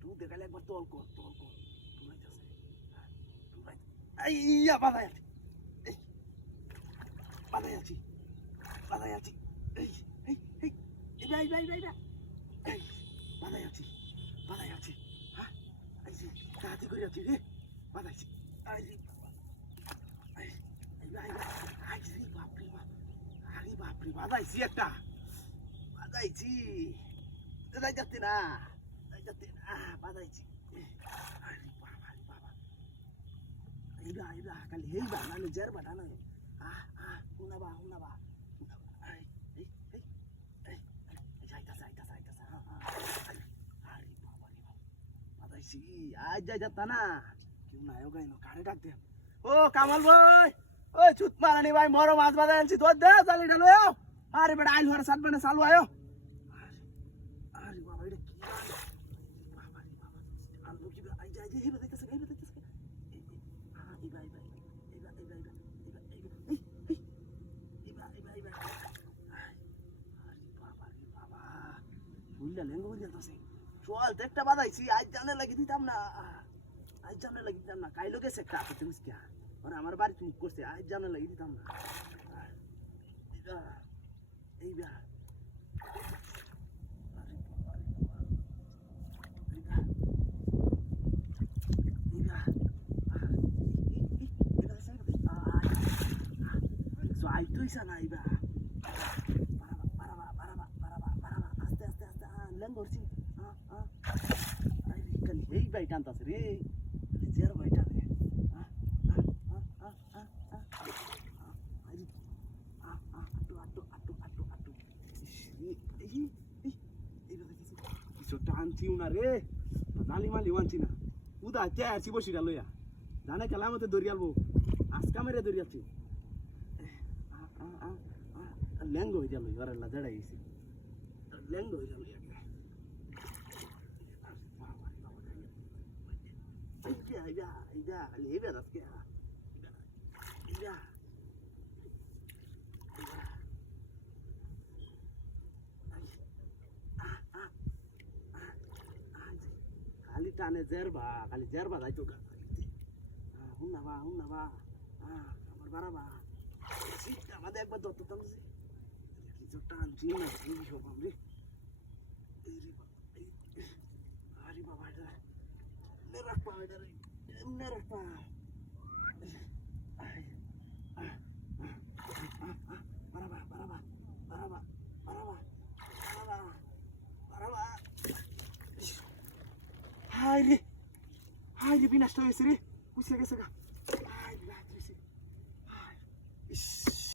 তুই দেখালে একবার তল কর টুরাইতেছে আইয়া বাধাই আছি এই ভাই বাধাই আছি হ্যাঁ তাড়াতাড়ি করে আছি রে বাধাইছি বাপরে বাধাইছি একটা বাধাইছি যাইতে না বাধাইছি বাবা এইবা খালি এইবা নাহলে জেরবা না হুনাবা বাধাইছি আজ যাইতা না কেউ নাই ও গাইনো কারে ডাক দে ও কামাল ভাই ওই চুত মারানি ভাই মরো মাছ বাজাই আনছি তোর দে জালি ঢালো আরে বেটা আইল হরে সাত বানে চালু আয়ো আরে বাবা এটা কি বাবা আলু কি আই যাই এই বাদাইতেছে এই বুঝলা লেঙ্গো বুঝাতেছে চল একটা বাদাইছি আজ জানে লাগি দিতাম না কাইলো গেছে একটা তুমি কি আর আমার বাড়ি তুমি করছে আজ জানে লাগি দিতাম না এইবা আইতুইছা না এইবা আস্তে লেঙ্গরছি এই বাই টানতাছে রে জের বাই টানে কিছু টানছিও না রে জালি মালি মানছি না উদা আছি বসিটা লইয়া জানে খেলার মধ্যে দরিয়ালবো আজকা মেরে দরিয়াচ্ছি লেঙ্গো হয়ে যাল ওরা জড়াই গেছি লেঙ্গো হয়ে যাল লেবে আজকে খালি টানে জেরবা যাইতো হুন্নাবা আমার বাড়াবা আমাদের একবার দত্ততাম কিছু টানছি না সব আমি আরে বাবা রাখবা রাখবা হাই রে বিনাশ হয়েছে রে বুঝে গেছে গা হাই